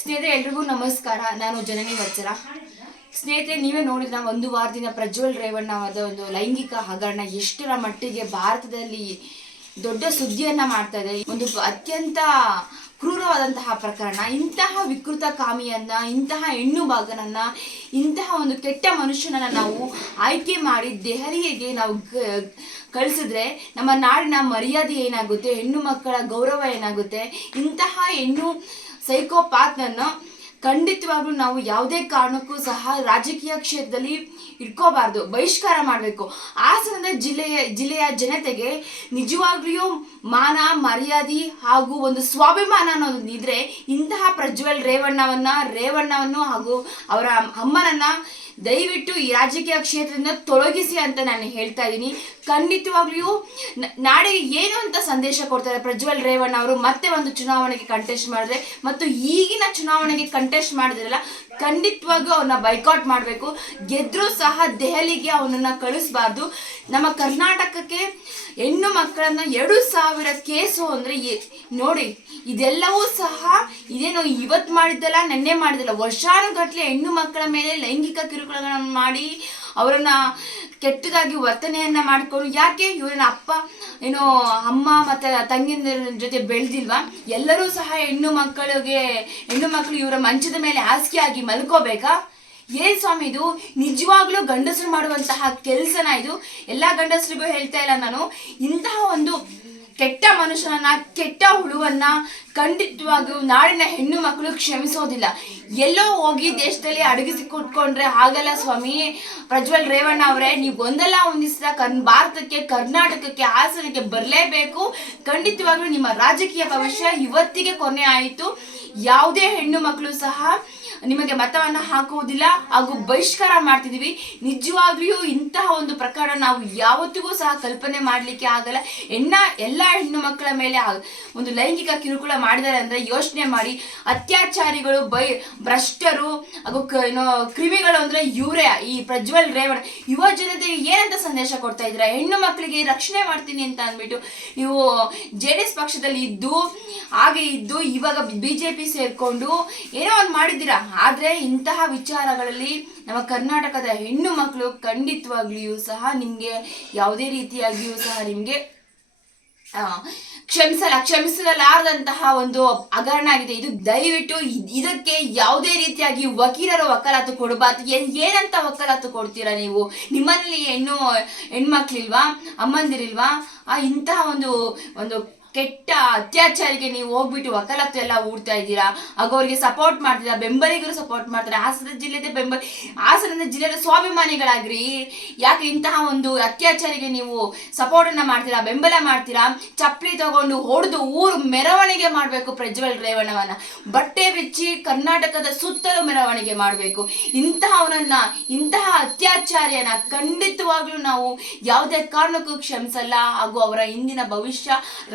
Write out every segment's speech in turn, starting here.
ಸ್ನೇಹಿತರೆ ಎಲ್ರಿಗೂ ನಮಸ್ಕಾರ ನಾನು ಜನನಿ ವಜ್ರ ಸ್ನೇಹಿತರೆ ನೀವೇ ನೋಡಿದ್ರೆ ಒಂದು ವಾರದಿಂದ ಪ್ರಜ್ವಲ್ ರೇವಣ್ಣ ಅವರ ಒಂದು ಲೈಂಗಿಕ ಹಗರಣ ಎಷ್ಟರ ಮಟ್ಟಿಗೆ ಭಾರತದಲ್ಲಿ ದೊಡ್ಡ ಸುದ್ದಿಯನ್ನ ಮಾಡ್ತಾ ಇದೆ ಒಂದು ಅತ್ಯಂತ ಕ್ರೂರವಾದಂತಹ ಪ್ರಕರಣ ಇಂತಹ ವಿಕೃತ ಕಾಮಿಯನ್ನ ಇಂತಹ ಹೆಣ್ಣು ಭಾಗನನ್ನ ಇಂತಹ ಒಂದು ಕೆಟ್ಟ ಮನುಷ್ಯನನ್ನ ನಾವು ಆಯ್ಕೆ ಮಾಡಿ ದೆಹಲಿಗೆ ನಾವು ಕಳಿಸಿದ್ರೆ ನಮ್ಮ ನಾಡಿನ ಮರ್ಯಾದೆ ಏನಾಗುತ್ತೆ ಹೆಣ್ಣು ಮಕ್ಕಳ ಗೌರವ ಏನಾಗುತ್ತೆ ಇಂತಹ ಹೆಣ್ಣು ಸೈಕೋಪಾತ್ನನ್ನು ಖಂಡಿತವಾಗ್ಲೂ ನಾವು ಯಾವುದೇ ಕಾರಣಕ್ಕೂ ಸಹ ರಾಜಕೀಯ ಕ್ಷೇತ್ರದಲ್ಲಿ ಇಟ್ಕೋಬಾರ್ದು ಬಹಿಷ್ಕಾರ ಮಾಡಬೇಕು ಹಾಸನದ ಜಿಲ್ಲೆಯ ಜಿಲ್ಲೆಯ ಜನತೆಗೆ ನಿಜವಾಗ್ಲೂ ಮಾನ ಮರ್ಯಾದೆ ಹಾಗೂ ಒಂದು ಸ್ವಾಭಿಮಾನ ಅನ್ನೋದು ಇದ್ರೆ ಇಂತಹ ಪ್ರಜ್ವಲ್ ರೇವಣ್ಣವನ್ನ ರೇವಣ್ಣವನ್ನು ಹಾಗೂ ಅವರ ಅಮ್ಮನನ್ನ ದಯವಿಟ್ಟು ಈ ರಾಜಕೀಯ ಕ್ಷೇತ್ರದಿಂದ ತೊಲಗಿಸಿ ಅಂತ ನಾನು ಹೇಳ್ತಾ ಇದ್ದೀನಿ ಖಂಡಿತವಾಗ್ಲೂ ನಾಡಿಗೆ ಏನು ಅಂತ ಸಂದೇಶ ಕೊಡ್ತಾರೆ ಪ್ರಜ್ವಲ್ ರೇವಣ್ಣ ಅವರು ಮತ್ತೆ ಒಂದು ಚುನಾವಣೆಗೆ ಕಂಟೆಸ್ಟ್ ಮಾಡಿದ್ರೆ ಮತ್ತು ಈಗಿನ ಚುನಾವಣೆಗೆ ಕಂಟೆಸ್ಟ್ ಮಾಡಿದ್ರಲ್ಲ ಖಂಡಿತವಾಗೂ ಅವನ್ನ ಬೈಕಾಟ್ ಮಾಡಬೇಕು ಗೆದ್ರೂ ಸಹ ದೆಹಲಿಗೆ ಅವನನ್ನು ಕಳಿಸಬಾರ್ದು ನಮ್ಮ ಕರ್ನಾಟಕಕ್ಕೆ ಹೆಣ್ಣು ಮಕ್ಕಳನ್ನ ಎರಡು ಸಾವಿರ ಕೇಸು ಅಂದರೆ ನೋಡಿ ಇದೆಲ್ಲವೂ ಸಹ ಇದೇನು ಇವತ್ತು ಮಾಡಿದ್ದಲ್ಲ ನೆನ್ನೆ ಮಾಡಿದ್ದಲ್ಲ ವರ್ಷಾನುಗಟ್ಲೆ ಹೆಣ್ಣು ಮಕ್ಕಳ ಮೇಲೆ ಲೈಂಗಿಕ ಕಿರುಕುಳಗಳನ್ನು ಮಾಡಿ ಅವರನ್ನ ಕೆಟ್ಟದಾಗಿ ವರ್ತನೆಯನ್ನ ಮಾಡಿಕೊಂಡು ಯಾಕೆ ಇವರನ್ನ ಅಪ್ಪ ಏನೋ ಅಮ್ಮ ಮತ್ತೆ ತಂಗಿನ ಜೊತೆ ಬೆಳೆದಿಲ್ವಾ ಎಲ್ಲರೂ ಸಹ ಹೆಣ್ಣು ಮಕ್ಕಳಿಗೆ ಹೆಣ್ಣು ಮಕ್ಕಳು ಇವರ ಮಂಚದ ಮೇಲೆ ಆಗಿ ಮಲ್ಕೋಬೇಕಾ ಏನ್ ಸ್ವಾಮಿ ಇದು ನಿಜವಾಗ್ಲೂ ಗಂಡಸರು ಮಾಡುವಂತಹ ಕೆಲಸನ ಇದು ಎಲ್ಲ ಗಂಡಸರಿಗೂ ಹೇಳ್ತಾ ಇಲ್ಲ ನಾನು ಇಂತಹ ಒಂದು ಕೆಟ್ಟ ಮನುಷ್ಯನನ್ನ ಕೆಟ್ಟ ಹುಳುವನ್ನ ಖಂಡಿತವಾಗಿಯೂ ನಾಡಿನ ಹೆಣ್ಣು ಮಕ್ಕಳು ಕ್ಷಮಿಸೋದಿಲ್ಲ ಎಲ್ಲೋ ಹೋಗಿ ದೇಶದಲ್ಲಿ ಅಡಗಿಸಿ ಕುಟ್ಕೊಂಡ್ರೆ ಹಾಗಲ್ಲ ಸ್ವಾಮಿ ಪ್ರಜ್ವಲ್ ರೇವಣ್ಣ ಅವರೇ ನೀವು ಒಂದಲ್ಲ ಒಂದಿಸಿದ ಕನ್ ಭಾರತಕ್ಕೆ ಕರ್ನಾಟಕಕ್ಕೆ ಹಾಸನಕ್ಕೆ ಬರಲೇಬೇಕು ಖಂಡಿತವಾಗ್ಲೂ ನಿಮ್ಮ ರಾಜಕೀಯ ಭವಿಷ್ಯ ಇವತ್ತಿಗೆ ಕೊನೆ ಆಯಿತು ಯಾವುದೇ ಹೆಣ್ಣು ಮಕ್ಕಳು ಸಹ ನಿಮಗೆ ಮತವನ್ನು ಹಾಕುವುದಿಲ್ಲ ಹಾಗೂ ಬಹಿಷ್ಕಾರ ಮಾಡ್ತಿದ್ದೀವಿ ನಿಜವಾಗಿಯೂ ಇಂತಹ ಒಂದು ಪ್ರಕಾರ ನಾವು ಯಾವತ್ತಿಗೂ ಸಹ ಕಲ್ಪನೆ ಮಾಡಲಿಕ್ಕೆ ಆಗಲ್ಲ ಎಣ್ಣ ಎಲ್ಲ ಹೆಣ್ಣು ಮಕ್ಕಳ ಮೇಲೆ ಒಂದು ಲೈಂಗಿಕ ಕಿರುಕುಳ ಮಾಡಿದ್ದಾರೆ ಅಂದರೆ ಯೋಚನೆ ಮಾಡಿ ಅತ್ಯಾಚಾರಿಗಳು ಬೈ ಭ್ರಷ್ಟರು ಹಾಗೂ ಏನೋ ಕ್ರಿಮಿಗಳು ಅಂದರೆ ಇವರೇ ಈ ಪ್ರಜ್ವಲ್ ರೇವಣ್ಣ ಯುವ ಜನತೆಗೆ ಏನಂತ ಸಂದೇಶ ಕೊಡ್ತಾ ಇದ್ದೀರಾ ಹೆಣ್ಣು ಮಕ್ಕಳಿಗೆ ರಕ್ಷಣೆ ಮಾಡ್ತೀನಿ ಅಂತ ಅಂದ್ಬಿಟ್ಟು ನೀವು ಜೆ ಡಿ ಎಸ್ ಪಕ್ಷದಲ್ಲಿ ಇದ್ದು ಹಾಗೆ ಇದ್ದು ಇವಾಗ ಬಿಜೆಪಿ ಸೇರ್ಕೊಂಡು ಏನೋ ಒಂದು ಮಾಡಿದ್ದೀರಾ ಆದರೆ ಇಂತಹ ವಿಚಾರಗಳಲ್ಲಿ ನಮ್ಮ ಕರ್ನಾಟಕದ ಹೆಣ್ಣು ಮಕ್ಕಳು ಖಂಡಿತವಾಗ್ಲಿಯೂ ಸಹ ನಿಮಗೆ ಯಾವುದೇ ರೀತಿಯಾಗಿಯೂ ಸಹ ನಿಮಗೆ ಕ್ಷಮಿಸಲ ಕ್ಷಮಿಸಲಾರದಂತಹ ಒಂದು ಹಗರಣ ಆಗಿದೆ ಇದು ದಯವಿಟ್ಟು ಇದಕ್ಕೆ ಯಾವುದೇ ರೀತಿಯಾಗಿ ವಕೀಲರು ವಕಾಲತ್ತು ಕೊಡಬಾರ್ದು ಏನಂತ ವಕಾಲತ್ತು ಕೊಡ್ತೀರಾ ನೀವು ನಿಮ್ಮಲ್ಲಿ ಹೆಣ್ಣು ಹೆಣ್ಮಕ್ಳಿಲ್ವಾ ಅಮ್ಮಂದಿರಿಲ್ವಾ ಆ ಇಂತಹ ಒಂದು ಒಂದು ಕೆಟ್ಟ ಅತ್ಯಾಚಾರಿಗೆ ನೀವು ಹೋಗ್ಬಿಟ್ಟು ವಕಾಲತ್ತು ಎಲ್ಲ ಊಡ್ತಾ ಇದ್ದೀರಾ ಹಾಗೂ ಅವರಿಗೆ ಸಪೋರ್ಟ್ ಮಾಡ್ತೀರಾ ಬೆಂಬಲಿಗರು ಸಪೋರ್ಟ್ ಮಾಡ್ತಾರೆ ಹಾಸನ ಜಿಲ್ಲೆದ ಬೆಂಬಲ ಹಾಸನ ಜಿಲ್ಲೆಯ ಸ್ವಾಭಿಮಾನಿಗಳಾಗ್ರಿ ಯಾಕೆ ಇಂತಹ ಒಂದು ಅತ್ಯಾಚಾರಿಗೆ ನೀವು ಸಪೋರ್ಟ್ ಅನ್ನ ಮಾಡ್ತೀರಾ ಬೆಂಬಲ ಮಾಡ್ತೀರಾ ಚಪ್ಪಲಿ ತಗೊಂಡು ಹೊಡೆದು ಊರು ಮೆರವಣಿಗೆ ಮಾಡಬೇಕು ಪ್ರಜ್ವಲ್ ರೇವಣ್ಣವನ್ನ ಬಟ್ಟೆ ಬಿಚ್ಚಿ ಕರ್ನಾಟಕದ ಸುತ್ತಲೂ ಮೆರವಣಿಗೆ ಮಾಡಬೇಕು ಇಂತಹವನನ್ನ ಇಂತಹ ಅತ್ಯಾಚಾರಿಯನ್ನ ಖಂಡಿತವಾಗ್ಲೂ ನಾವು ಯಾವುದೇ ಕಾರಣಕ್ಕೂ ಕ್ಷಮಿಸಲ್ಲ ಹಾಗೂ ಅವರ ಇಂದಿನ ಭವಿಷ್ಯ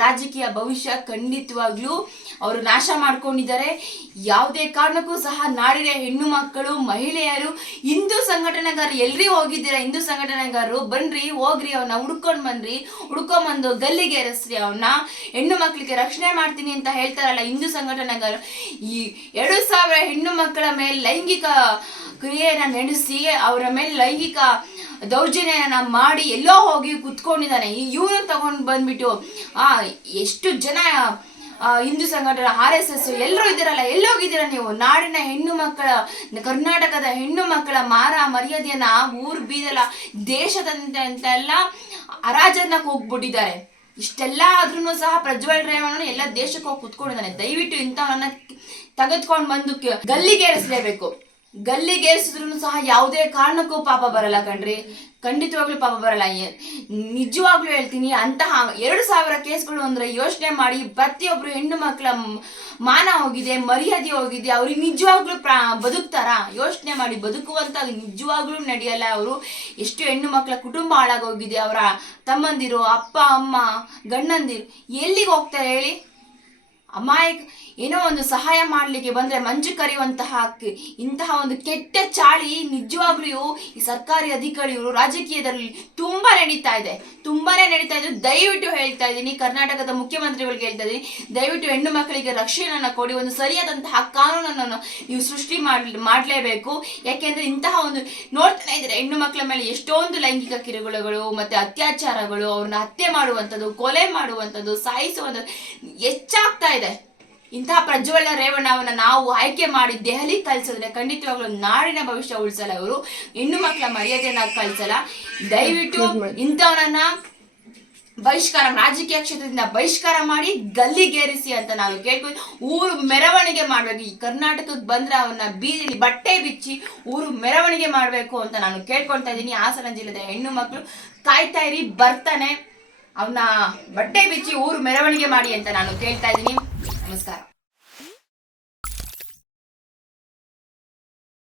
ರಾಜ್ಯ ರಾಜಕೀಯ ಭವಿಷ್ಯ ಖಂಡಿತವಾಗ್ಲೂ ಅವರು ನಾಶ ಮಾಡ್ಕೊಂಡಿದ್ದಾರೆ ಯಾವುದೇ ಕಾರಣಕ್ಕೂ ಸಹ ನಾಡಿನ ಹೆಣ್ಣು ಮಕ್ಕಳು ಮಹಿಳೆಯರು ಹಿಂದೂ ಸಂಘಟನೆಗಾರರು ಎಲ್ರಿ ಹೋಗಿದ್ದೀರಾ ಹಿಂದೂ ಸಂಘಟನೆಗಾರರು ಬನ್ರಿ ಹೋಗ್ರಿ ಅವನ್ನ ಹುಡ್ಕೊಂಡು ಬನ್ರಿ ಬಂದು ಗಲ್ಲಿಗೆ ಏರಿಸ್ರಿ ಅವನ್ನ ಹೆಣ್ಣು ಮಕ್ಕಳಿಗೆ ರಕ್ಷಣೆ ಮಾಡ್ತೀನಿ ಅಂತ ಹೇಳ್ತಾರಲ್ಲ ಹಿಂದೂ ಸಂಘಟನೆಗಾರರು ಈ ಎರಡು ಸಾವಿರ ಹೆಣ್ಣು ಮಕ್ಕಳ ಮೇಲೆ ಲೈಂಗಿಕ ಕ್ರಿಯೆಯನ್ನು ನಡೆಸಿ ಅವರ ಮೇಲೆ ಲೈಂಗಿಕ ದೌರ್ಜನ್ಯನ ಮಾಡಿ ಎಲ್ಲೋ ಹೋಗಿ ಕುತ್ಕೊಂಡಿದ್ದಾನೆ ಇವ್ರನ್ನ ತಗೊಂಡ್ ಬಂದ್ಬಿಟ್ಟು ಆ ಎಷ್ಟು ಜನ ಹಿಂದೂ ಸಂಘಟನೆ ಆರ್ ಎಸ್ ಎಸ್ ಎಲ್ಲರೂ ಇದ್ದೀರಲ್ಲ ಎಲ್ಲೋಗಿದ್ದೀರಾ ನೀವು ನಾಡಿನ ಹೆಣ್ಣು ಮಕ್ಕಳ ಕರ್ನಾಟಕದ ಹೆಣ್ಣು ಮಕ್ಕಳ ಮಾರ ಮರ್ಯಾದೆಯನ್ನ ಊರ್ ಬೀದಲ ದೇಶದಂತೆ ಅಂತೆಲ್ಲ ಅರಾಜನಕ್ಕೆ ಹೋಗ್ಬಿಟ್ಟಿದ್ದಾರೆ ಇಷ್ಟೆಲ್ಲ ಆದ್ರೂ ಸಹ ಪ್ರಜ್ವಲ್ ರೇವಣ್ಣ ಎಲ್ಲ ದೇಶಕ್ಕೆ ಹೋಗಿ ಕುತ್ಕೊಂಡಿದ್ದಾನೆ ದಯವಿಟ್ಟು ಇಂಥವನ್ನ ತೆಗೆದುಕೊಂಡು ಬಂದು ಗಲ್ಲಿಗೇರಿಸ್ಲೇಬೇಕು ಗಲ್ಲಿಗೇರಿಸಿದ್ರು ಸಹ ಯಾವುದೇ ಕಾರಣಕ್ಕೂ ಪಾಪ ಬರಲ್ಲ ಕಣ್ರಿ ಖಂಡಿತವಾಗ್ಲೂ ಪಾಪ ಬರಲ್ಲ ನಿಜವಾಗ್ಲೂ ಹೇಳ್ತೀನಿ ಅಂತಹ ಎರಡು ಸಾವಿರ ಕೇಸ್ಗಳು ಅಂದ್ರೆ ಯೋಚನೆ ಮಾಡಿ ಪ್ರತಿಯೊಬ್ರು ಹೆಣ್ಣು ಮಕ್ಕಳ ಮಾನ ಹೋಗಿದೆ ಮರ್ಯಾದೆ ಹೋಗಿದೆ ಅವ್ರಿಗೆ ನಿಜವಾಗ್ಲೂ ಪ್ರಾ ಬದುಕ್ತಾರ ಯೋಚನೆ ಮಾಡಿ ಬದುಕುವಂತ ನಿಜವಾಗ್ಲೂ ನಡೆಯಲ್ಲ ಅವರು ಎಷ್ಟು ಹೆಣ್ಣು ಮಕ್ಕಳ ಕುಟುಂಬ ಹಾಳಾಗೋಗಿದೆ ಅವರ ತಮ್ಮಂದಿರು ಅಪ್ಪ ಅಮ್ಮ ಗಂಡಂದಿರು ಎಲ್ಲಿಗೆ ಹೋಗ್ತಾರೆ ಹೇಳಿ ಅಮಾಯಕ ಏನೋ ಒಂದು ಸಹಾಯ ಮಾಡಲಿಕ್ಕೆ ಬಂದರೆ ಮಂಜು ಕರೆಯುವಂತಹ ಇಂತಹ ಒಂದು ಕೆಟ್ಟ ಚಾಳಿ ನಿಜವಾಗ್ಲೂ ಈ ಸರ್ಕಾರಿ ಅಧಿಕಾರಿಗಳು ರಾಜಕೀಯದಲ್ಲಿ ತುಂಬ ನಡೀತಾ ಇದೆ ತುಂಬಾ ನಡೀತಾ ಇದೆ ದಯವಿಟ್ಟು ಹೇಳ್ತಾ ಇದ್ದೀನಿ ಕರ್ನಾಟಕದ ಮುಖ್ಯಮಂತ್ರಿಗಳಿಗೆ ಹೇಳ್ತಾ ಇದ್ದೀನಿ ದಯವಿಟ್ಟು ಹೆಣ್ಣು ಮಕ್ಕಳಿಗೆ ರಕ್ಷಣೆಯನ್ನು ಕೊಡಿ ಒಂದು ಸರಿಯಾದಂತಹ ಕಾನೂನನ್ನು ನೀವು ಸೃಷ್ಟಿ ಮಾಡಲಿ ಮಾಡಲೇಬೇಕು ಯಾಕೆಂದ್ರೆ ಇಂತಹ ಒಂದು ನೋಡ್ತಾ ಇದ್ದಾರೆ ಹೆಣ್ಣು ಮಕ್ಕಳ ಮೇಲೆ ಎಷ್ಟೊಂದು ಲೈಂಗಿಕ ಕಿರುಗುಳಗಳು ಮತ್ತೆ ಅತ್ಯಾಚಾರಗಳು ಅವ್ರನ್ನ ಹತ್ಯೆ ಮಾಡುವಂಥದ್ದು ಕೊಲೆ ಮಾಡುವಂಥದ್ದು ಸಾಯಿಸುವಂಥದ್ದು ಹೆಚ್ಚಾಗ್ತಾ ಇದೆ ಇಂತಹ ರೇವಣ್ಣ ರೇವಣ್ಣವನ್ನ ನಾವು ಆಯ್ಕೆ ಮಾಡಿ ದೆಹಲಿ ಕಲಿಸಿದ್ರೆ ಖಂಡಿತವಾಗ್ಲೂ ನಾಡಿನ ಭವಿಷ್ಯ ಉಳಿಸಲ್ಲ ಅವರು ಹೆಣ್ಣು ಮಕ್ಕಳ ಮರ್ಯಾದೆಯನ್ನ ಕಲಿಸಲ್ಲ ದಯವಿಟ್ಟು ಇಂಥವರನ್ನ ಬಹಿಷ್ಕಾರ ರಾಜಕೀಯ ಕ್ಷೇತ್ರದಿಂದ ಬಹಿಷ್ಕಾರ ಮಾಡಿ ಗಲ್ಲಿಗೇರಿಸಿ ಅಂತ ನಾವು ಕೇಳ್ಕೊ ಊರು ಮೆರವಣಿಗೆ ಮಾಡ್ಬೇಕು ಈ ಕರ್ನಾಟಕಕ್ಕೆ ಬಂದ್ರೆ ಅವನ್ನ ಬೀದಿ ಬಟ್ಟೆ ಬಿಚ್ಚಿ ಊರು ಮೆರವಣಿಗೆ ಮಾಡಬೇಕು ಅಂತ ನಾನು ಕೇಳ್ಕೊಳ್ತಾ ಇದ್ದೀನಿ ಹಾಸನ ಜಿಲ್ಲೆದ ಹೆಣ್ಣು ಮಕ್ಕಳು ಕಾಯ್ತಾ ಇರಿ ಬರ್ತಾನೆ ಅವನ್ನ ಬಟ್ಟೆ ಬಿಚ್ಚಿ ಊರು ಮೆರವಣಿಗೆ ಮಾಡಿ ಅಂತ ನಾನು ಕೇಳ್ತಾ ಇದ್ದೀನಿ నమస్కారం